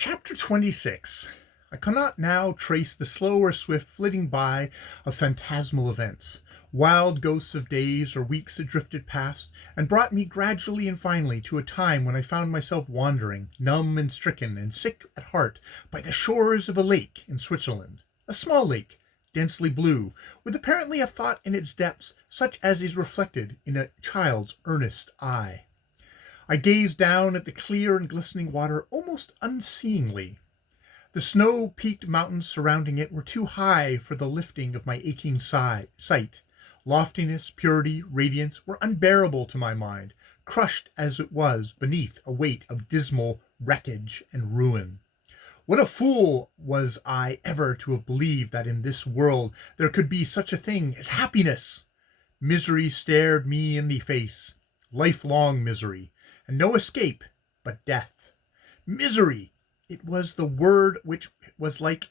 Chapter 26. I cannot now trace the slow or swift flitting by of phantasmal events, wild ghosts of days or weeks that drifted past, and brought me gradually and finally to a time when I found myself wandering, numb and stricken and sick at heart, by the shores of a lake in Switzerland. A small lake, densely blue, with apparently a thought in its depths such as is reflected in a child's earnest eye. I gazed down at the clear and glistening water almost unseeingly. The snow-peaked mountains surrounding it were too high for the lifting of my aching sight. Loftiness, purity, radiance were unbearable to my mind, crushed as it was beneath a weight of dismal wreckage and ruin. What a fool was I ever to have believed that in this world there could be such a thing as happiness! Misery stared me in the face, lifelong misery, and no escape but death. Misery! It was the word which, like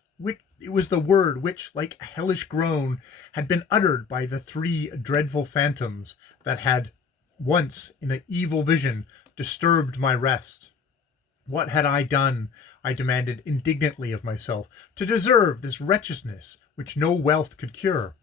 a hellish groan, had been uttered by the three dreadful phantoms that had once, in an evil vision, disturbed my rest. What had I done, I demanded indignantly of myself, to deserve this wretchedness which no wealth could cure?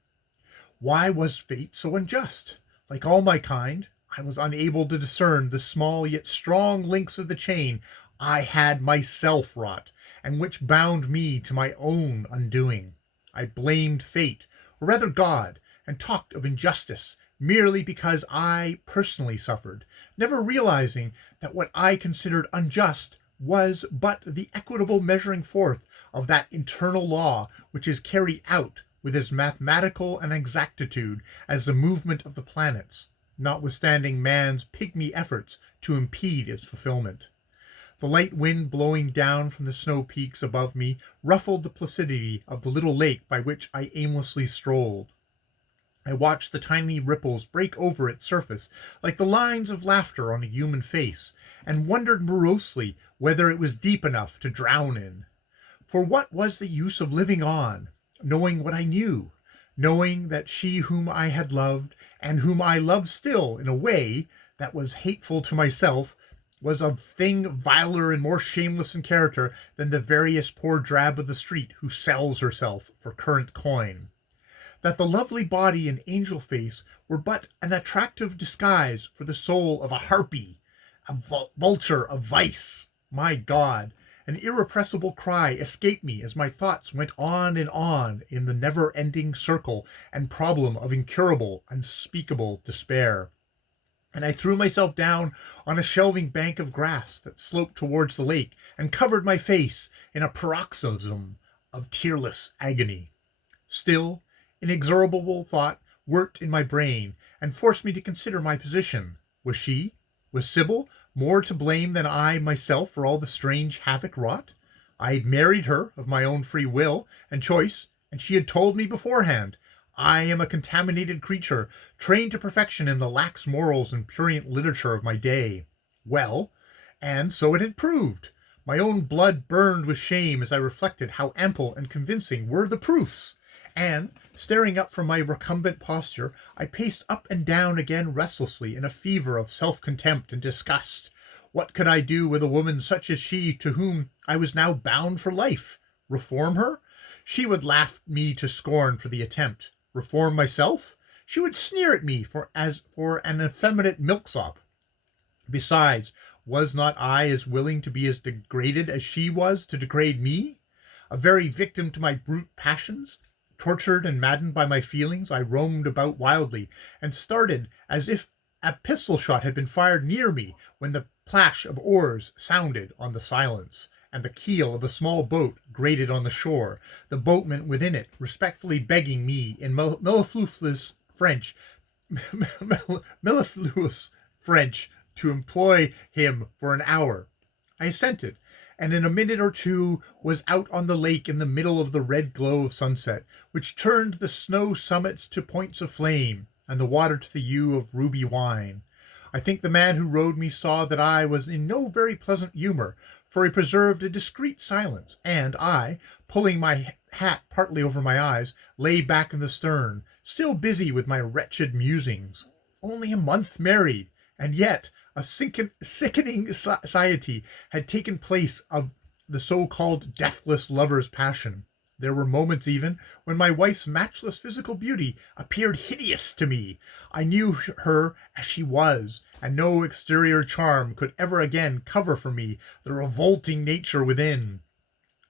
Why was fate so unjust? Like all my kind, I was unable to discern the small yet strong links of the chain I had myself wrought, and which bound me to my own undoing. I blamed fate, or rather God, and talked of injustice merely because I personally suffered, never realizing that what I considered unjust was but the equitable measuring forth of that internal law which is carried out with as mathematical an exactitude as the movement of the planets, notwithstanding man's pygmy efforts to impede its fulfillment. The light wind blowing down from the snow peaks above me ruffled the placidity of the little lake by which I aimlessly strolled. I watched the tiny ripples break over its surface like the lines of laughter on a human face, and wondered morosely whether it was deep enough to drown in. For what was the use of living on, knowing what I knew, knowing that she whom I had loved, and whom I loved still in a way that was hateful to myself, was a thing viler and more shameless in character than the veriest poor drab of the street who sells herself for current coin? That the lovely body and angel face were but an attractive disguise for the soul of a harpy, a vulture of vice? My God! An irrepressible cry escaped me as my thoughts went on and on in the never-ending circle and problem of incurable, unspeakable despair. And I threw myself down on a shelving bank of grass that sloped towards the lake and covered my face in a paroxysm of tearless agony. Still, inexorable thought worked in my brain and forced me to consider my position. Was Sybil, more to blame than I myself for all the strange havoc wrought? I had married her of my own free will and choice, and she had told me beforehand, I am a contaminated creature, trained to perfection in the lax morals and prurient literature of my day. Well, and so it had proved. My own blood burned with shame as I reflected how ample and convincing were the proofs, and, staring up from my recumbent posture, I paced up and down again restlessly in a fever of self-contempt and disgust. What could I do with a woman such as she, to whom I was now bound for life? Reform her? She would laugh me to scorn for the attempt. Reform myself? She would sneer at me for an effeminate milksop. Besides, was not I as willing to be as degraded as she was to degrade me? A very victim to my brute passions, tortured and maddened by my feelings, I roamed about wildly, and started as if a pistol shot had been fired near me when the plash of oars sounded on the silence, and the keel of a small boat grated on the shore, the boatman within it respectfully begging me in mellifluous French to employ him for an hour. I assented, and in a minute or two was out on the lake in the middle of the red glow of sunset, which turned the snow summits to points of flame, and the water to the hue of ruby wine. I think the man who rowed me saw that I was in no very pleasant humor, for he preserved a discreet silence, and I, pulling my hat partly over my eyes, lay back in the stern, still busy with my wretched musings. Only a month married, and yet a sickening society had taken place of the so-called deathless lover's passion. There were moments even when my wife's matchless physical beauty appeared hideous to me. I knew her as she was, and no exterior charm could ever again cover for me the revolting nature within.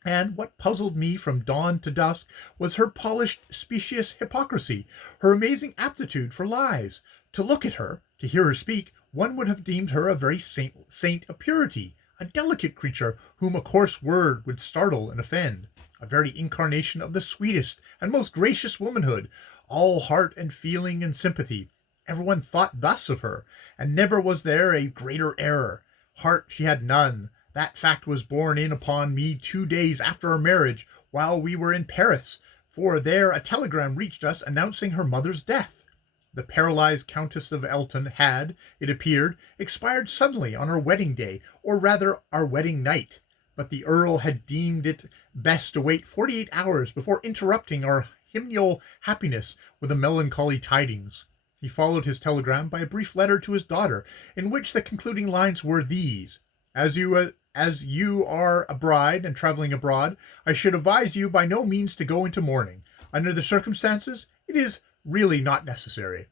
And what puzzled me from dawn to dusk was her polished, specious hypocrisy, her amazing aptitude for lies. To look at her, to hear her speak, one would have deemed her a very saint of purity, a delicate creature whom a coarse word would startle and offend, a very incarnation of the sweetest and most gracious womanhood, all heart and feeling and sympathy. Everyone thought thus of her, and never was there a greater error. Heart she had none. That fact was borne in upon me 2 days after our marriage, while we were in Paris, for there a telegram reached us announcing her mother's death. The paralyzed Countess of Elton had, it appeared, expired suddenly on our wedding day, or rather our wedding night, but the Earl had deemed it best to wait 48 hours before interrupting our hymeneal happiness with the melancholy tidings. He followed his telegram by a brief letter to his daughter, in which the concluding lines were these: As you are a bride and traveling abroad, I should advise you by no means to go into mourning. Under the circumstances, it is really not necessary.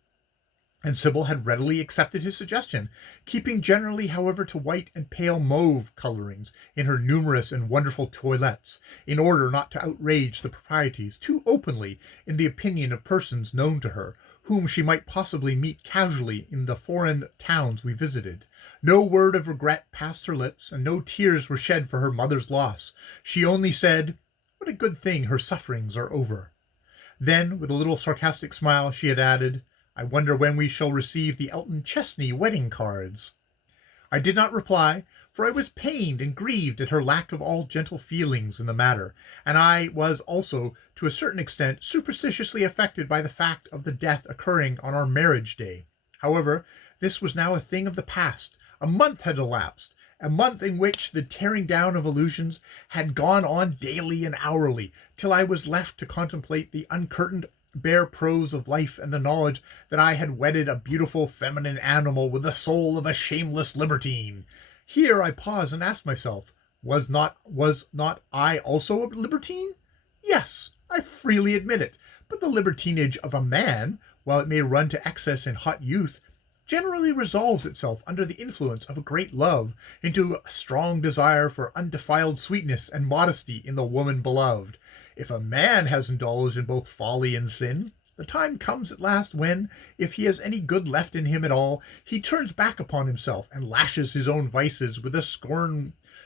And Sybil had readily accepted his suggestion, keeping generally, however, to white and pale mauve colorings in her numerous and wonderful toilettes, in order not to outrage the proprieties too openly in the opinion of persons known to her, whom she might possibly meet casually in the foreign towns we visited. No word of regret passed her lips, and no tears were shed for her mother's loss. She only said, "What a good thing her sufferings are over." Then, with a little sarcastic smile, she had added, "I wonder when we shall receive the Elton Chesney wedding cards." I did not reply, for I was pained and grieved at her lack of all gentle feelings in the matter, and I was also, to a certain extent, superstitiously affected by the fact of the death occurring on our marriage day. However, this was now a thing of the past. A month had elapsed, a month in which the tearing down of illusions had gone on daily and hourly, till I was left to contemplate the uncurtained bare prose of life and the knowledge that I had wedded a beautiful feminine animal with the soul of a shameless libertine. Here I pause and ask myself, was not I also a libertine? Yes, I freely admit it, but the libertinage of a man, while it may run to excess in hot youth, generally resolves itself under the influence of a great love into a strong desire for undefiled sweetness and modesty in the woman beloved. If a man has indulged in both folly and sin, the time comes at last when, if he has any good left in him at all, he turns back upon himself and lashes his own vices with a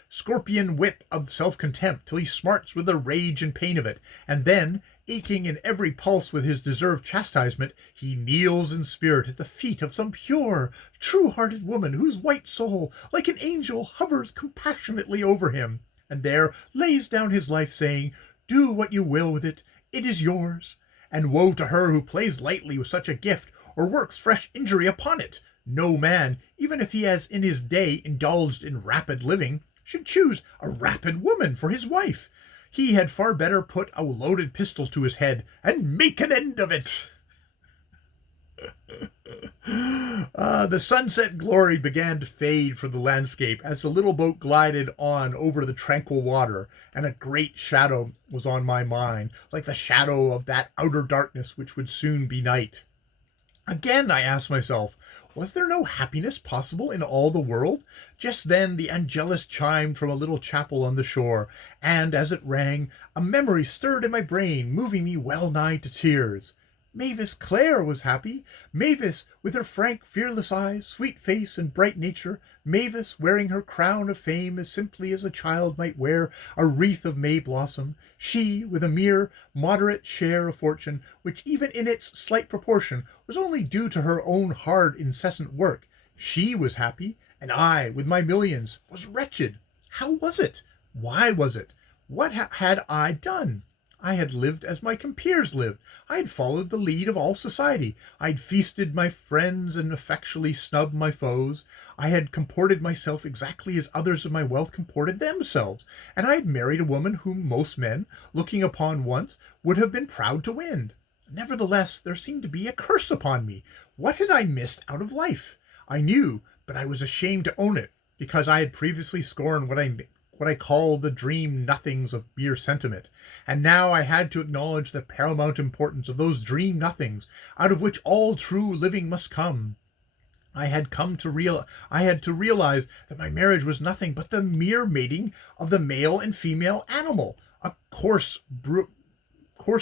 scorpion whip of self-contempt till he smarts with the rage and pain of it, and then, aching in every pulse with his deserved chastisement, he kneels in spirit at the feet of some pure, true-hearted woman whose white soul, like an angel, hovers compassionately over him, and there lays down his life, saying, "Do what you will with it, it is yours." And woe to her who plays lightly with such a gift, or works fresh injury upon it. No man, even if he has in his day indulged in rapid living, should choose a rapid woman for his wife. He had far better put a loaded pistol to his head and make an end of it. The sunset glory began to fade from the landscape as the little boat glided on over the tranquil water, and a great shadow was on my mind, like the shadow of that outer darkness which would soon be night. Again I asked myself, was there no happiness possible in all the world? Just then the Angelus chimed from a little chapel on the shore, and as it rang, a memory stirred in my brain, moving me well nigh to tears. Mavis Clare was happy. Mavis, with her frank, fearless eyes, sweet face, and bright nature. Mavis, wearing her crown of fame as simply as a child might wear a wreath of May blossom. She, with a mere moderate share of fortune, which even in its slight proportion was only due to her own hard, incessant work. She was happy, and I, with my millions, was wretched. How was it? Why was it? What had I done? I had lived as my compeers lived. I had followed the lead of all society. I had feasted my friends and effectually snubbed my foes. I had comported myself exactly as others of my wealth comported themselves, and I had married a woman whom most men, looking upon once, would have been proud to win. Nevertheless, there seemed to be a curse upon me. What had I missed out of life? I knew, but I was ashamed to own it, because I had previously scorned what I called the dream nothings of mere sentiment, and now I had to acknowledge the paramount importance of those dream nothings out of which all true living must come. I had to realize that my marriage was nothing but the mere mating of the male and female animal, a coarse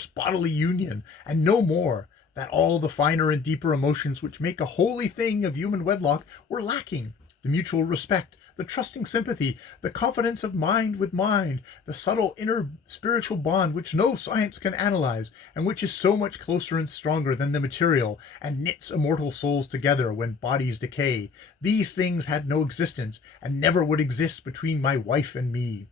bodily union, and no more, that all the finer and deeper emotions which make a holy thing of human wedlock were lacking: the mutual respect, the trusting sympathy, the confidence of mind with mind, the subtle inner spiritual bond which no science can analyze, and which is so much closer and stronger than the material, and knits immortal souls together when bodies decay. These things had no existence, and never would exist between my wife and me.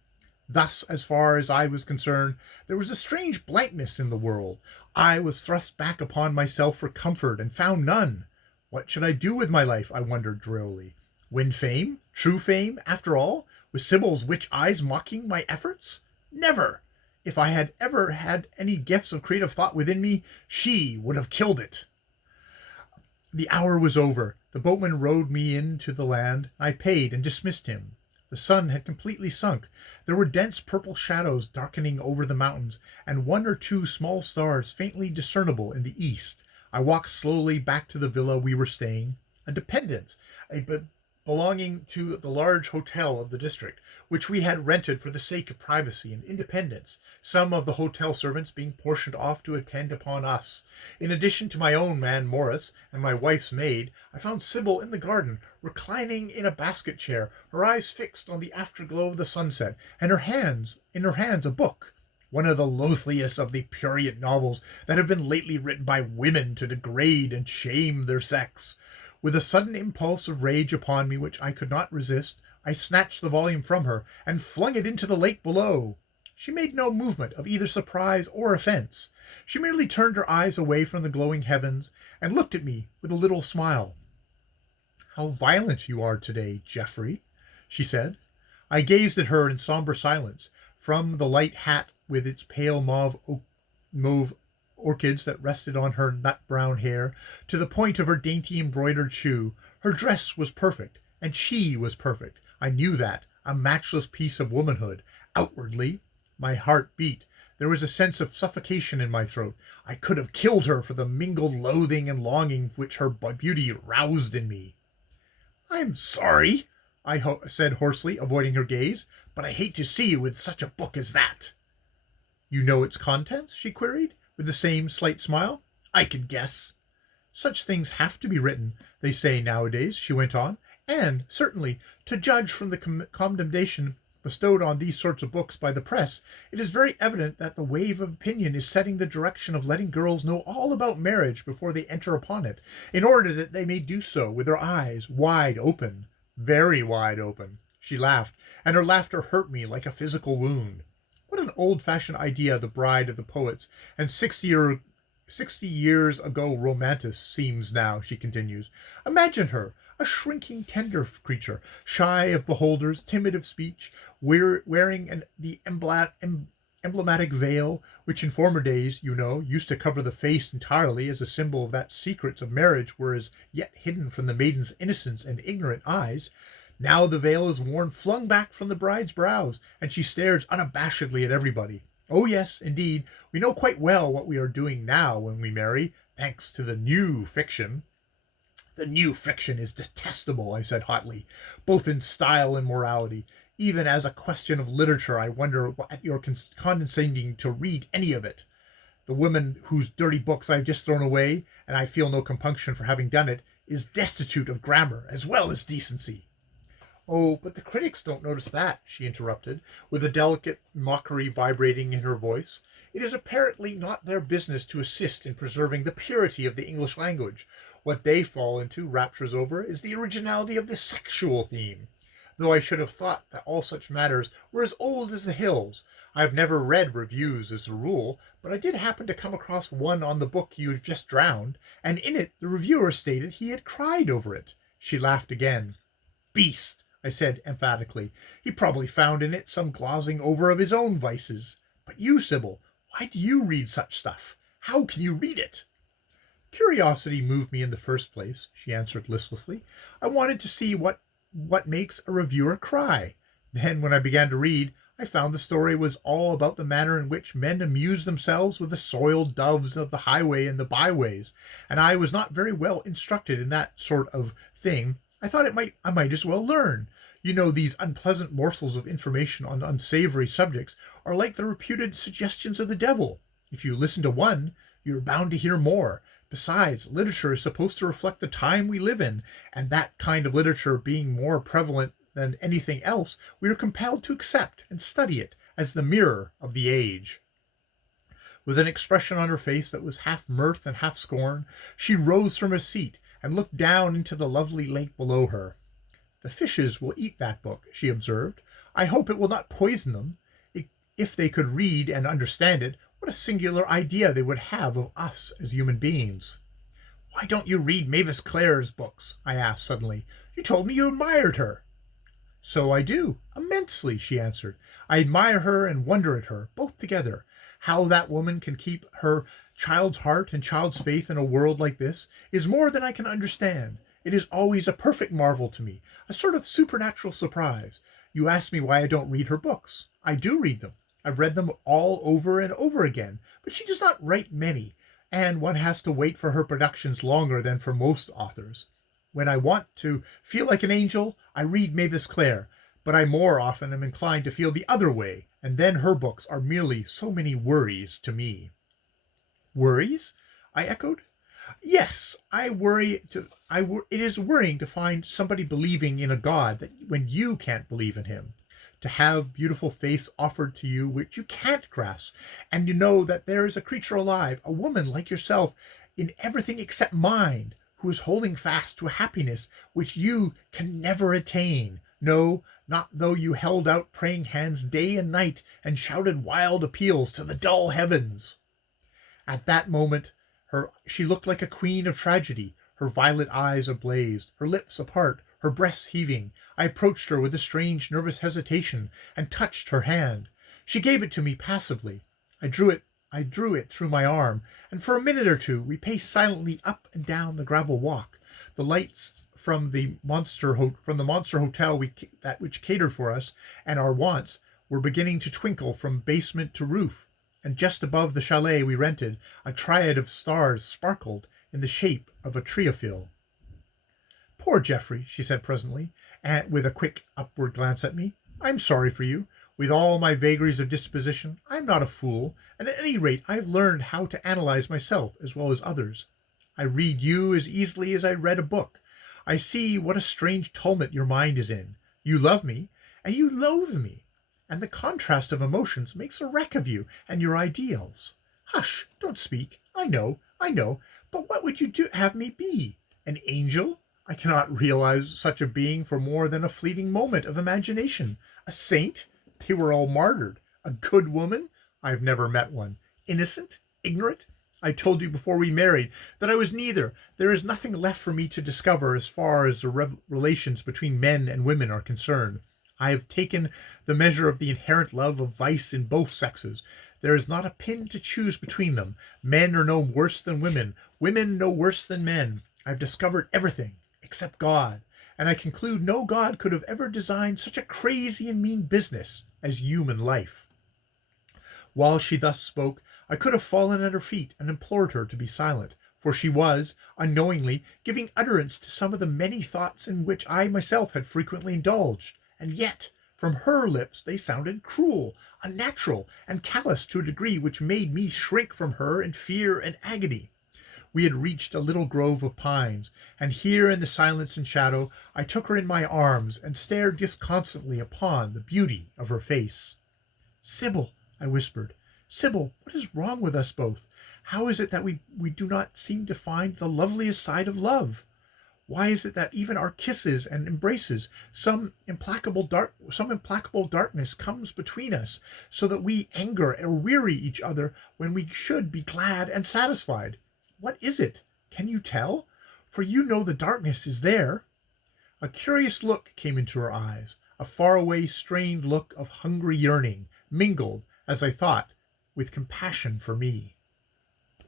Thus, as far as I was concerned, there was a strange blankness in the world. I was thrust back upon myself for comfort, and found none. What should I do with my life, I wondered drearily. Win fame? True fame, after all? With Sybil's witch eyes mocking my efforts? Never! If I had ever had any gifts of creative thought within me, she would have killed it. The hour was over. The boatman rowed me in to the land. I paid and dismissed him. The sun had completely sunk. There were dense purple shadows darkening over the mountains, and one or two small stars faintly discernible in the east. I walked slowly back to the villa we were staying, a dependence, belonging to the large hotel of the district, which we had rented for the sake of privacy and independence, some of the hotel servants being portioned off to attend upon us. In addition to my own man Morris and my wife's maid, I found Sybil in the garden, reclining in a basket chair, her eyes fixed on the afterglow of the sunset, and in her hands a book, one of the loathliest of the prurient novels that have been lately written by women to degrade and shame their sex. With a sudden impulse of rage upon me which I could not resist, I snatched the volume from her and flung it into the lake below. She made no movement of either surprise or offense. She merely turned her eyes away from the glowing heavens and looked at me with a little smile. "How violent you are today, Geoffrey," she said. I gazed at her in somber silence. From the light hat with its pale mauve orchids that rested on her nut-brown hair, to the point of her dainty embroidered shoe, her dress was perfect, and she was perfect. I knew that, a matchless piece of womanhood. Outwardly, my heart beat. There was a sense of suffocation in my throat. I could have killed her for the mingled loathing and longing which her beauty roused in me. "I am sorry," I said hoarsely, avoiding her gaze, "but I hate to see you with such a book as that." "You know its contents?" she queried, with the same slight smile. "I could guess." "Such things have to be written, they say nowadays," she went on, "and, certainly, to judge from the commendation bestowed on these sorts of books by the press, it is very evident that the wave of opinion is setting the direction of letting girls know all about marriage before they enter upon it, in order that they may do so with their eyes wide open, very wide open." She laughed, and her laughter hurt me like a physical wound. What an old-fashioned idea the bride of the poets and 60 years ago romantists seems now, she continues. Imagine her, a shrinking, tender creature, shy of beholders, timid of speech, wearing the emblematic veil, which in former days, you know, used to cover the face entirely as a symbol that secrets of marriage were as yet hidden from the maiden's innocence and ignorant eyes. Now the veil is worn, flung back from the bride's brows, and she stares unabashedly at everybody. Oh yes, indeed, we know quite well what we are doing now when we marry, thanks to the new fiction. "The new fiction is detestable," I said hotly, "both in style and morality. Even as a question of literature, I wonder at your condescending to read any of it. The woman whose dirty books I have just thrown away, and I feel no compunction for having done it, is destitute of grammar as well as decency." "Oh, but the critics don't notice that," she interrupted, with a delicate mockery vibrating in her voice. "It is apparently not their business to assist in preserving the purity of the English language. What they fall into raptures over is the originality of the sexual theme. Though I should have thought that all such matters were as old as the hills. I have never read reviews as a rule, but I did happen to come across one on the book you have just drowned, and in it the reviewer stated he had cried over it." She laughed again. "Beast!" I said emphatically. "He probably found in it some glozing over of his own vices. But you, Sybil, why do you read such stuff? How can you read it?" "Curiosity moved me in the first place," she answered listlessly. "I wanted to see what makes a reviewer cry. Then, when I began to read, I found the story was all about the manner in which men amuse themselves with the soiled doves of the highway and the byways, and I was not very well instructed in that sort of thing. I thought I might as well learn. You know, these unpleasant morsels of information on unsavory subjects are like the reputed suggestions of the devil. If you listen to one, you're bound to hear more. Besides, literature is supposed to reflect the time we live in, and that kind of literature being more prevalent than anything else, we are compelled to accept and study it as the mirror of the age. With an expression on her face that was half mirth and half scorn, she rose from her seat and looked down into the lovely lake below her. "The fishes will eat that book," she observed. "I hope it will not poison them. If they could read and understand it, what a singular idea they would have of us as human beings." "Why don't you read Mavis Clare's books?" I asked suddenly. "You told me you admired her." "So I do, immensely," she answered. "I admire her and wonder at her, both together. How that woman can keep her child's heart and child's faith in a world like this is more than I can understand. It is always a perfect marvel to me, a sort of supernatural surprise. You ask me why I don't read her books. I do read them. I've read them all over and over again, but she does not write many, and one has to wait for her productions longer than for most authors. When I want to feel like an angel, I read Mavis Clare, but I more often am inclined to feel the other way, and then her books are merely so many worries to me." "Worries?" I echoed. "Yes, it is worrying to find somebody believing in a God that when you can't believe in him, to have beautiful faiths offered to you which you can't grasp, and you know that there is a creature alive, a woman like yourself, in everything except mind, who is holding fast to a happiness which you can never attain. No, not though you held out praying hands day and night and shouted wild appeals to the dull heavens." At that moment she looked like a queen of tragedy, her violet eyes ablaze, her lips apart, her breasts heaving. I approached her with a strange nervous hesitation and touched her hand. She gave it to me passively. I drew it through my arm, and for a minute or two we paced silently up and down the gravel walk. The lights from the monster hotel which catered for us and our wants were beginning to twinkle from basement to roof, and just above the chalet we rented, a triad of stars sparkled in the shape of a treophil. "Poor Geoffrey," she said presently, and with a quick upward glance at me. "I'm sorry for you. With all my vagaries of disposition, I am not a fool, and at any rate I have learned how to analyze myself as well as others. I read you as easily as I read a book. I see what a strange tumult your mind is in. You love me, and you loathe me, and the contrast of emotions makes a wreck of you and your ideals. Hush, don't speak. I know, but what would you have me be? An angel? I cannot realize such a being for more than a fleeting moment of imagination. A saint? They were all martyred. A good woman? I have never met one. Innocent? Ignorant? I told you before we married that I was neither. There is nothing left for me to discover as far as the relations between men and women are concerned. I have taken the measure of the inherent love of vice in both sexes. There is not a pin to choose between them. Men are no worse than women, women no worse than men. I have discovered everything except God, and I conclude no God could have ever designed such a crazy and mean business as human life." While she thus spoke, I could have fallen at her feet and implored her to be silent, for she was, unknowingly, giving utterance to some of the many thoughts in which I myself had frequently indulged, and yet, from her lips they sounded cruel, unnatural, and callous to a degree which made me shrink from her in fear and agony. We had reached a little grove of pines, and here in the silence and shadow I took her in my arms and stared disconsolately upon the beauty of her face. "Sybil," I whispered, "Sybil, what is wrong with us both? How is it that we do not seem to find the loveliest side of love? Why is it that even our kisses and embraces, some implacable darkness comes between us, so that we anger or weary each other when we should be glad and satisfied? What is it? Can you tell? For you know the darkness is there." A curious look came into her eyes, a faraway, strained look of hungry yearning, mingled, as I thought, with compassion for me.